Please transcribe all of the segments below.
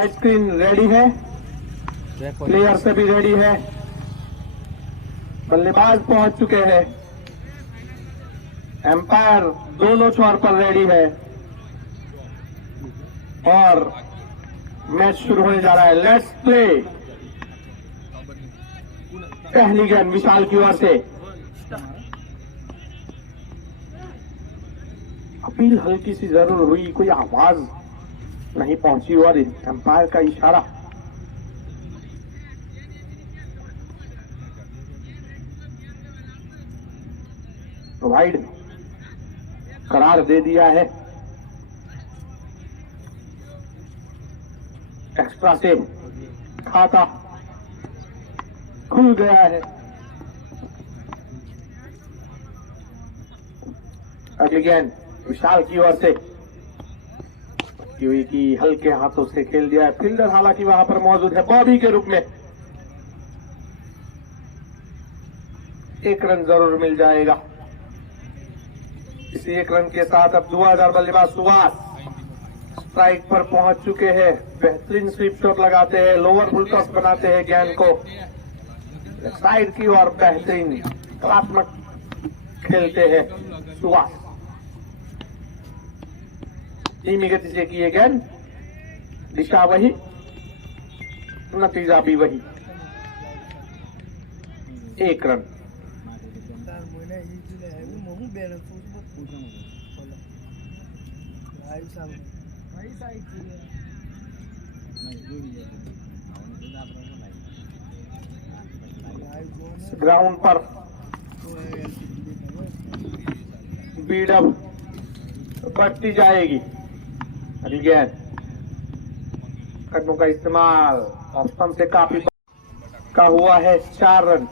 Side screen ready है, player सभी ready है, बल्लेबाज पहुंच चुके हैं, एम्पायर दोनों छोर पर रेडी है और मैच शुरू होने जा रहा है। Let's play. पहली गेंद विशाल की ओर से। अपील हल्की सी जरूर हुई, कोई आवाज नहीं पहुंची और एम्पायर का इशारा प्रोवाइड करार दे दिया है। एक्स्ट्रा से खाता खुल गया है। अगली गेंद विशाल की ओर से की हल्के हाथों से खेल दिया है। फील्डर हालांकि वहां पर मौजूद है बॉबी के रूप में। एक रन जरूर मिल जाएगा। इसी एक रन के साथ अब 2000 बल्लेबाज सुभाष स्ट्राइक पर पहुंच चुके हैं। बेहतरीन स्वीप शॉट लगाते हैं, लोअर फुल टॉस बनाते हैं गेंद को साइड की ओर। बेहतरीन कलात्मक खेलते हैं सुभाष। धीमी गति से किए गेंद, दिशा वही, नतीजा भी वही। एक रन। ग्राउंड पर बीडअप बढ़ती जाएगी। अगली गेंद, कदमों का इस्तेमाल ऑप्शन से काफी का हुआ है। 4 रन।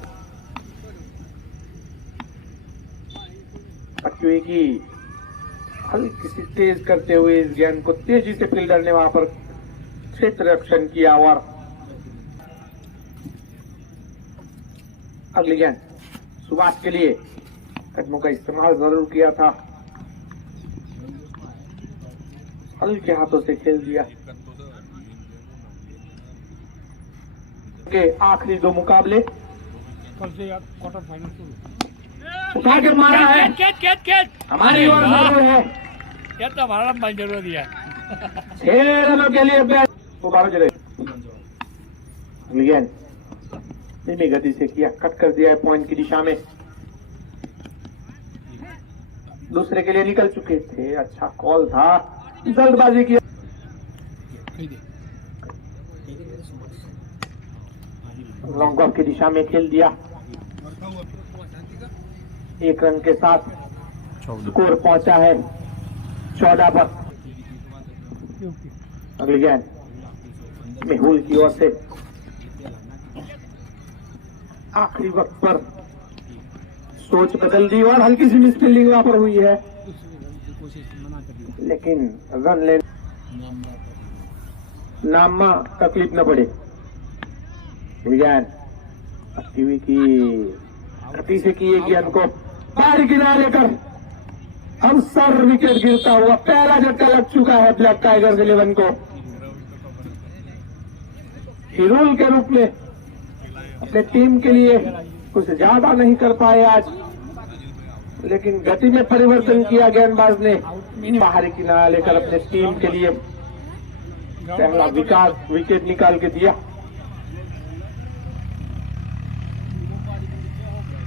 की हल्की सी तेज करते हुए इस गेंद को तेजी से फील्डर ने वहां पर क्षेत्र रक्षण किया और अगली गेंद सुभाष के लिए कदमों का इस्तेमाल जरूर किया था, हल्के हाथों से खेल दिया। के आखिरी 2 मुकाबले क्वार्टर फाइनल उठा के मारा है। हमारी ओर जरूर है। हमारा मन जरूर दिया 6 रनों के लिए अभ्यास। वो 12 चले। गेंद धीमी गति से किया, कट कर दिया है पॉइंट की दिशा में। दूसरे के लिए निकल चुके थे। अच्छा कॉल था, जल्दबाजी किया। लॉन्ग ऑफ की दिशा में खेल दिया। 1 रन के साथ स्कोर पहुंचा है 14 पर। अगली गेंद मेहुल की ओर से। आखिरी वक्त पर सोच बदल दी और हल्की सी मिसफील्डिंग वहां पर हुई है, लेकिन रन ले नामा तकलीफ न पड़े। गेंद टीवी की गति से किए गेंद को बाहर किनारे कर अवसर विकेट गिरता हुआ। पहला झटका लग चुका है ब्लैक टाइगर्स 11 को। हिरोल के रूप में अपने टीम के लिए कुछ ज्यादा नहीं कर पाए आज, लेकिन गति में परिवर्तन किया गेंदबाज ने। बाहरी किनारे लेकर अपने टीम के लिए पहला विकेट निकाल के दिया।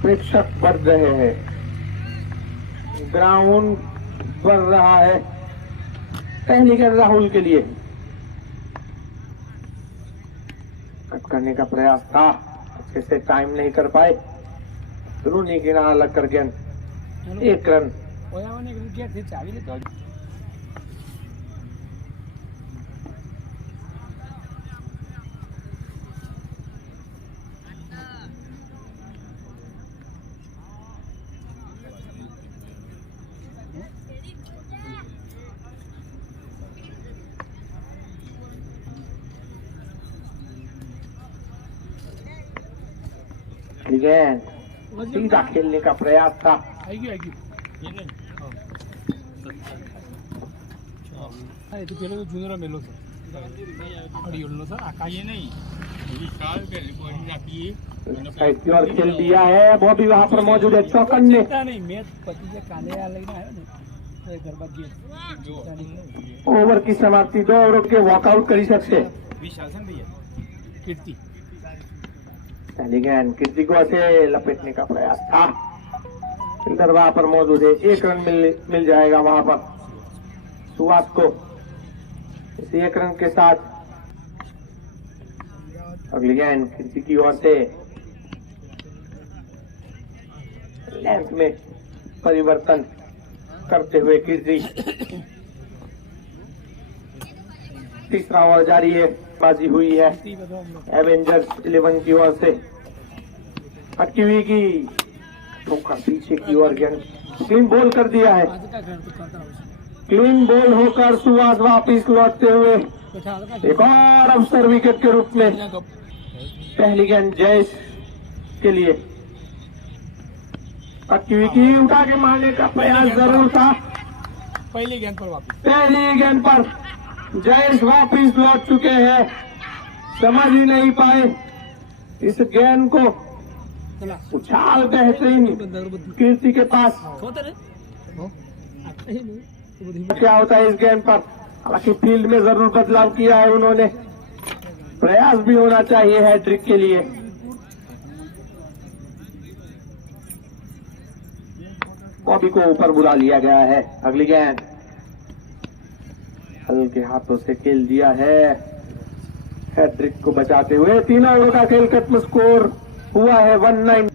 प्रेक्षक बढ़ रहे हैं, ग्राउंड बढ़ रहा है। पहली गेंद राहुल के लिए कट करने का प्रयास था, अच्छे से टाइम नहीं कर पाए। रोनी किनारा लग कर गेंद 1 रन। गेंद सीधा खेलने का प्रयास था। तो पहले तो जूनियर मेलो था। साइड की ओर खेल दिया है, बॉबी वहां पर मौजूद है चौकन्ने। ओवर की समाप्ति 2 ओवर के वॉकआउट करी सकते पहली गेंद कीर्ति को ऐसे लपेटने का प्रयास था, फिल्डर वहां पर मौजूद है, 1 रन मिल जाएगा वहां पर सुहास को। इस 1 रन के साथ अगली गेंद कीर्ति की ओर से, लेंथ में परिवर्तन करते हुए कीर्ति। तीसरा ओवर जारी है, बाजी हुई है एवेंजर्स 11 की ओर से। अटकी हुई की ठोकर पीछे की ओर गेंद क्लीन बॉल कर दिया है। क्लीन बॉल होकर सुहास वापिस लौटते हुए एक और अवसर विकेट के रूप में। पहली गेंद जयेश के लिए, अटकी हुई की उठा के मारने का प्रयास जरूर था। पहली गेंद पर वापस, पहली गेंद पर जयेश वापिस लौट चुके हैं, समझ ही नहीं पाए इस गेंद को। उछाल बेहतरीन कीर्ति के पास, क्या होता है इस गेंद पर। हालांकि फील्ड में जरूर बदलाव किया है उन्होंने, प्रयास भी होना चाहिए हैट्रिक के लिए। बॉबी को ऊपर बुला लिया गया है। अगली गेंद हल्के हाथों से खेल दिया है, हैट्रिक को बचाते हुए। 3 ओवर का खेल खत्म, स्कोर हुआ है 19।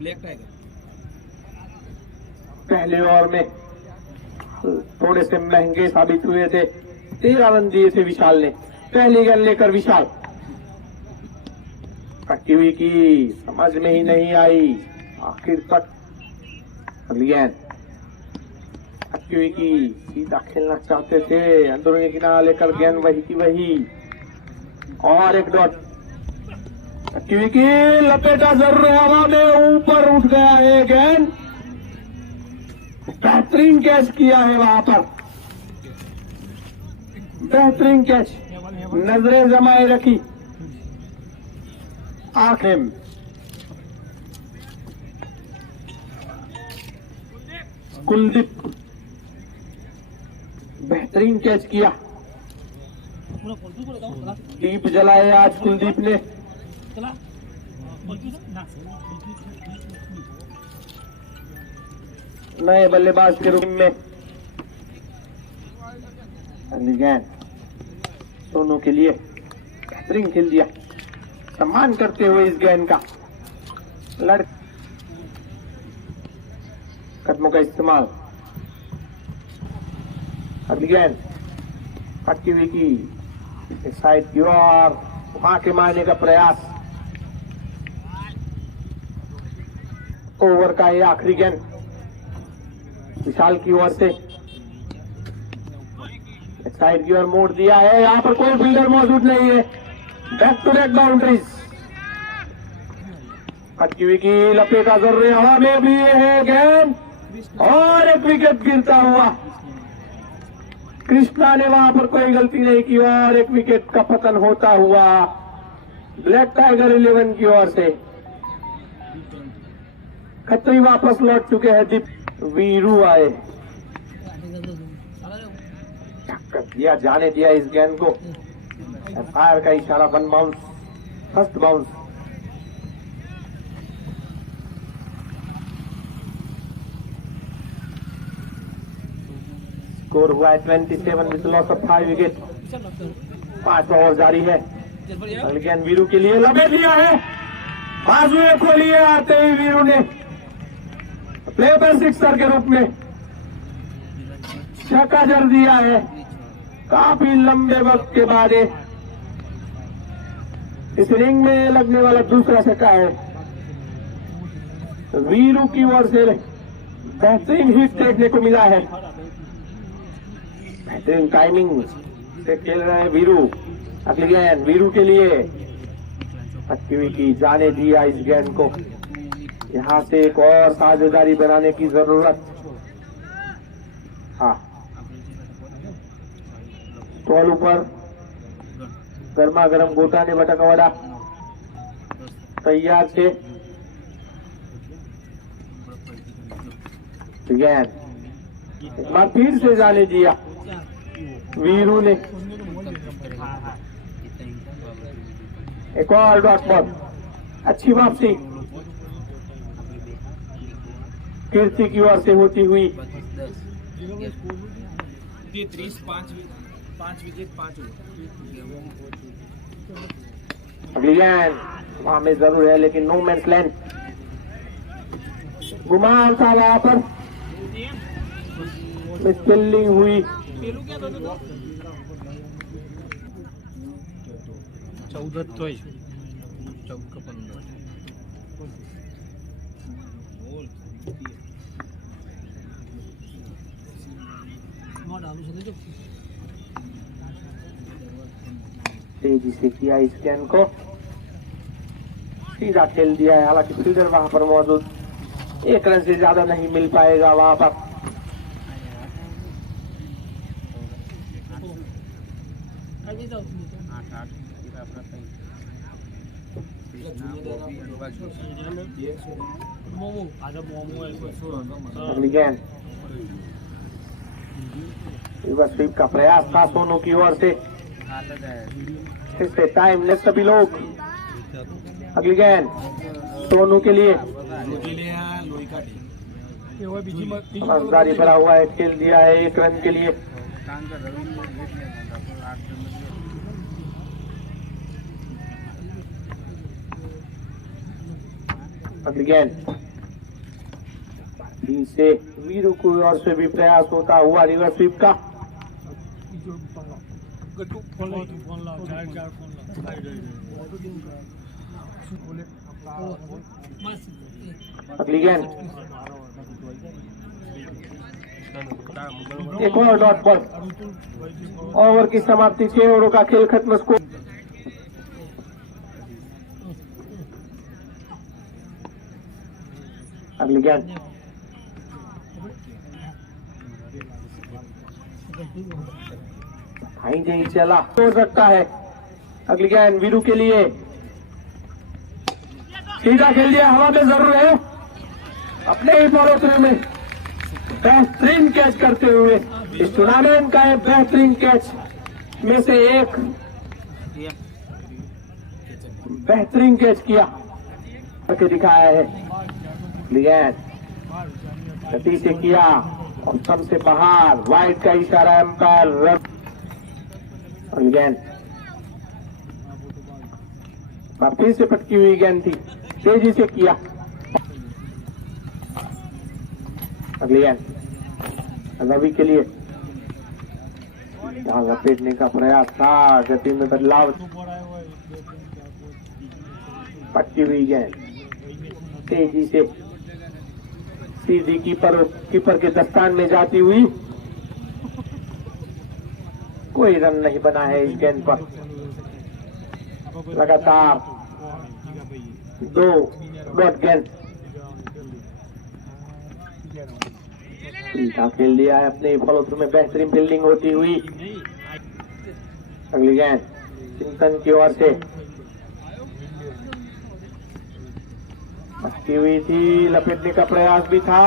पहले ओवर में थोड़े से महंगे साबित हुए थे, 13 रन दिए थे विशाल ने। पहली गेंद लेकर विशाल, कटी हुई की समझ में ही नहीं आई आखिर तक। अगली गेंद कटी हुई की सीधा खेलना चाहते थे, अंदरूनी किनारा लेकर गेंद वही की वही, और एक डॉट। कटी हुई की लपेटा जरूर हवा में, ऊपर उठ गया है गेंद। बेहतरीन कैच किया है वहां पर, बेहतरीन कैच, नजरें जमाए रखी आखिर। कुलदीप बेहतरीन कैच किया, दीप जलाए आज कुलदीप ने। नए बल्लेबाज के रूप में अगली गेंद सोनू के लिए, बेहतरीन खेल दिया, सम्मान करते हुए इस गेंद का। कदमों का इस्तेमाल। अगली गेंद हटकी हुई की एक साइड की ओर, वहां के मारने का प्रयास। ओवर का ये आखिरी गेंद विशाल की ओर से, एक साइड की ओर मोड़ दिया है। यहां पर कोई फील्डर मौजूद नहीं है, बैक टू बैक बाउंड्रीज। हटकी हुई की लपेटा जरूर हवा में भी है गेंद, और एक विकेट गिरता हुआ। कृष्णा ने वहां पर कोई गलती नहीं की, और एक विकेट का पतन होता हुआ ब्लैक टाइगर 11 की ओर से। खत्री वापस लौट चुके हैं, दीप वीरू आए, कर दिया, जाने दिया इस गेंद को। फायर का इशारा, 1 बाउंस, फर्स्ट बाउंस। स्कोर हुआ है 27 with loss of 5 wicket. 5 over जारी है। अगली गेंद वीरू के लिए, लपेट लिया है, बाजुए खोली है आते ही वीरू ने प्ले पर सिक्सर के रूप में छक्का जड़ दिया है। काफी लंबे वक्त के बाद इस इनिंग में लगने वाला दूसरा छक्का है। वीरू की ओर से बेहतरीन हिट देखने को मिला है, बेहतरीन टाइमिंग से खेल रहे हैं वीरू। अगली गेंद वीरू के लिए, अच्छी हुई की जाने दिया इस गेंद को। यहां से एक और साझेदारी बनाने की जरूरत। हाँ, स्टॉल ऊपर गर्मा गर्म गोटा ने बटकवाड़ा तैयार છે गेंद एक बार फिर से जाने दिया वीरू ने एक और डॉट बॉल अच्छी वापसी कीर्ति की ओर से होती हुई 30-5 विकेट 5 अगली गेंद वहां में जरूर है लेकिन नो मैंस लैंड गुमान था वहां पर मिसफील्डिंग हुई 14 तेजी से किया इस गेंद को सीधा खेल दिया है हालांकि फील्डर वहां पर मौजूद 1 रन से ज्यादा नहीं मिल पाएगा वहां पर अगली गेंद रिवर्स स्वीप का प्रयास था सोनू की ओर से फिर से टाइम लेस सभी लोग अगली गेंद सोनू के लिए समझदारी भरा हुआ है खेल दिया है 1 रन के लिए अगली गेंद से वीरू की ओर से भी प्रयास होता हुआ रिवर्स स्वीप का अगली गेंद एक और डॉट बॉल ओवर की समाप्ति 6 ओवरों का खेल खत्म स्कोर अगली गेंद भाई नहीं चला हो सकता है अगली गेंद वीरू के लिए सीधा खेल दिया हवा में जरूर है अपने ही बॉलर में बेहतरीन कैच करते हुए इस टूर्नामेंट का एक बेहतरीन कैच में से एक बेहतरीन कैच किया करके दिखाया है गेंद गति से किया और सबसे बाहर वाइड का इशारा एम्पायर रद्द गेंद फिर से पटकी हुई गेंद थी तेजी से किया अगली गेंद रवि के लिए वहां लपेटने का प्रयास था गति में बदलाव पटकी हुई गेंद तेजी से सीधी कीपर के दस्तान में जाती हुई कोई रन नहीं बना है इस गेंद पर लगातार 2 डॉट गेंद सीधा खेल दिया है अपने फॉलो थ्रू में बेहतरीन फील्डिंग होती हुई अगली गेंद चिंतन की ओर से अटकी हुई थी लपेटने का प्रयास भी था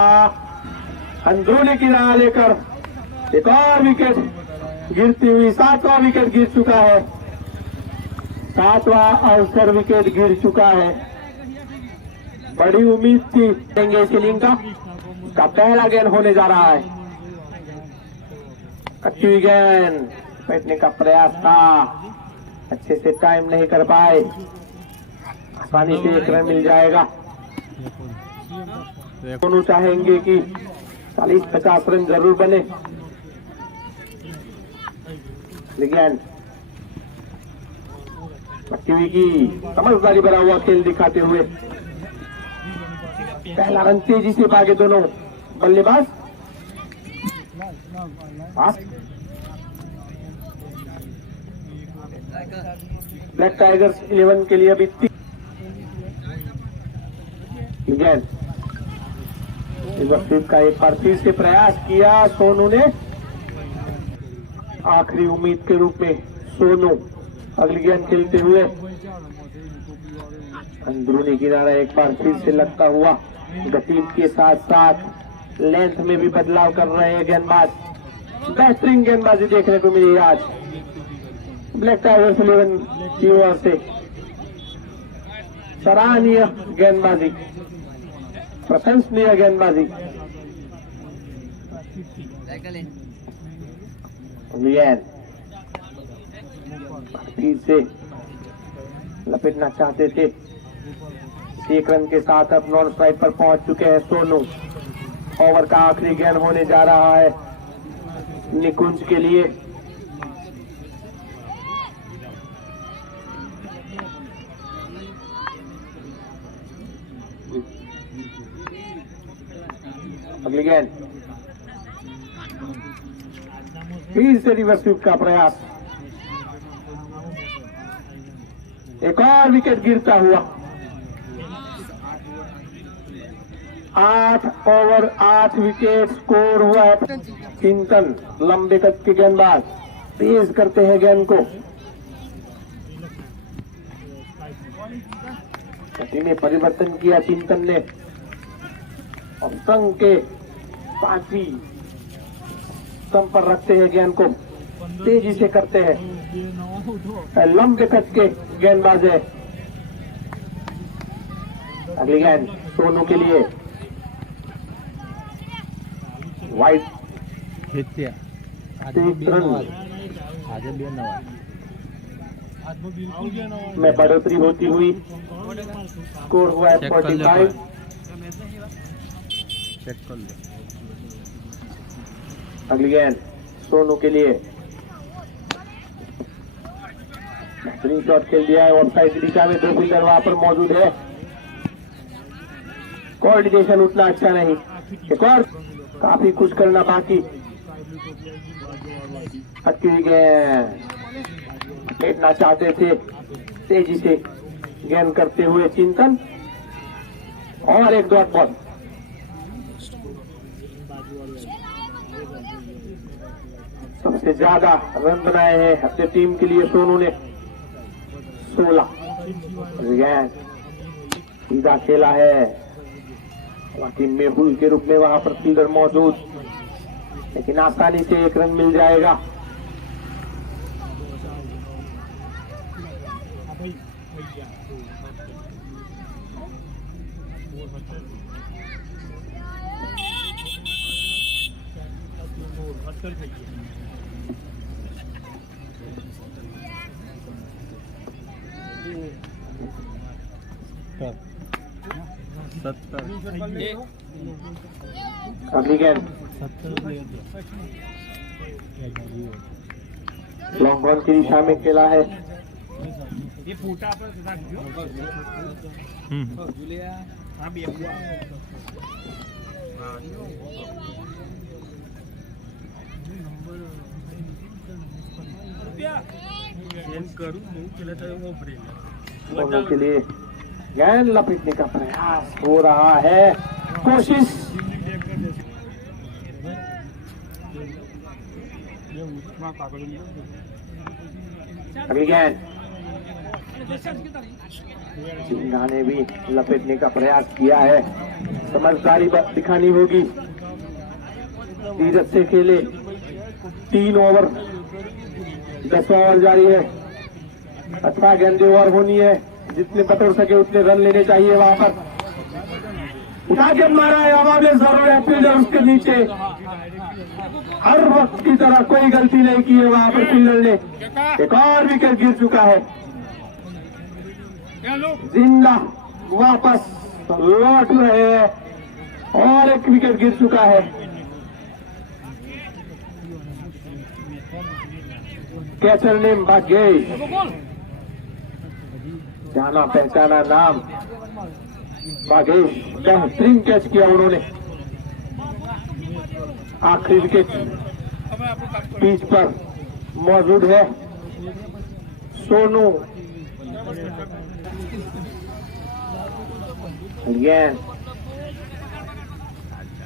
अंदरूनी किनारा लेकर एक और विकेट गिरती हुई 7वां विकेट गिर चुका है 7वां अवसर विकेट गिर चुका है बड़ी उम्मीद थी देंगे इस इनिंग का पहला गेंद होने जा रहा है कच्ची हुई गेंद बैठने का प्रयास था अच्छे से टाइम नहीं कर पाए आसानी से 1 रन मिल जाएगा दोनों चाहेंगे कि 40-50 रन जरूर बने लेकिन टीवी की समझदारी भरा हुआ खेल दिखाते हुए पहला रन तेजी से भागे दोनों बल्लेबाज ब्लैक टाइगर्स 11 के लिए अभी 3 गेंद स्वीप का एक बार फिर से प्रयास किया सोनू ने आखिरी उम्मीद के रूप में सोनू अगली गेंद खेलते हुए अंदरूनी किनारा एक बार फिर से लगता हुआ, गति के साथ साथ लेंथ में भी बदलाव कर रहे हैं गेंदबाज। बेहतरीन गेंदबाजी देखने को मिली आज ब्लैक टाइगर्स 11 की ओर से। सराहनीय गेंदबाजी, प्रशंसनीय गेंदबाजी। गेंद फिर से लपेटना चाहते थे, 1 रन के साथ अब नॉन स्ट्राइक पर पहुंच चुके हैं सोनू। ओवर का आखिरी गेंद होने जा रहा है निकुंज के लिए। अगली गेंद फिर से रिवर्स स्वीप का प्रयास, एक और विकेट गिरता हुआ। 8 ओवर 8 विकेट स्कोर हुआ है। चिंतन लंबे कद के गेंदबाज तेज करते हैं गेंद को। गति में परिवर्तन किया चिंतन ने और संघ के 5वीं स्तंभ पर रखते हैं गेंद को, तेजी से करते हैं। लंबे कद के गेंदबाज है। अगली गेंद सोनू के लिए वाइड, 3 रन में बढ़ोतरी होती हुई स्कोर हुआ है 45। अगली गेंद सोनू के लिए बेहतरीन शॉट खेल दिया है और साइड दिशा में 2 फील्डर वहां पर मौजूद है। कोऑर्डिनेशन उतना अच्छा नहीं, एक और काफी कुछ करना बाकी। अटकी गेंद फेंकना चाहते थे, तेजी से गेंद करते हुए चिंतन और एक डॉट बॉल। सबसे ज्यादा रन बनाए हैं अपने टीम के लिए सोनू ने 16। गेंद सीधा खेला है, बाकी मेहुल के रूप में वहां पर फील्डर मौजूद, लेकिन आसानी से 1 रन मिल जाएगा। अगली गेंद लॉन्ग ऑन की दिशा में खेला है। ये फूटा पर दोनों के लिए गेंद लपेटने का प्रयास हो रहा है, कोशिश। अगली गेंद जिंदा ने भी लपेटने का प्रयास किया है, समझदारी दिखानी होगी। धीरज से खेले, 3 ओवर 10 ओवर जारी है। 18 गेंदें ओवर होनी है, जितने बटोर सके उतने रन लेने चाहिए। वहां पर उठा के मारा है, हवाले जरूर है फील्डर उसके नीचे। हर वक्त की तरह कोई गलती नहीं की है वहां पर फील्डर ने। एक और विकेट गिर चुका है। जिंदा वापस लौट रहे हैं और एक विकेट गिर चुका है। कैचर नेम भाग्येश, जाना पहचाना नाम भाग्येश, बेहतरीन कैच किया उन्होंने। आखिरी विकेट पिच पर मौजूद है सोनू।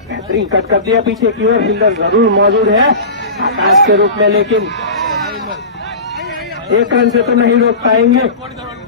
बेहतरीन कट कर दिया पीछे की ओर, फील्डर जरूर मौजूद है आकाश के रूप में, लेकिन एक रन से तो नहीं रोक पाएंगे।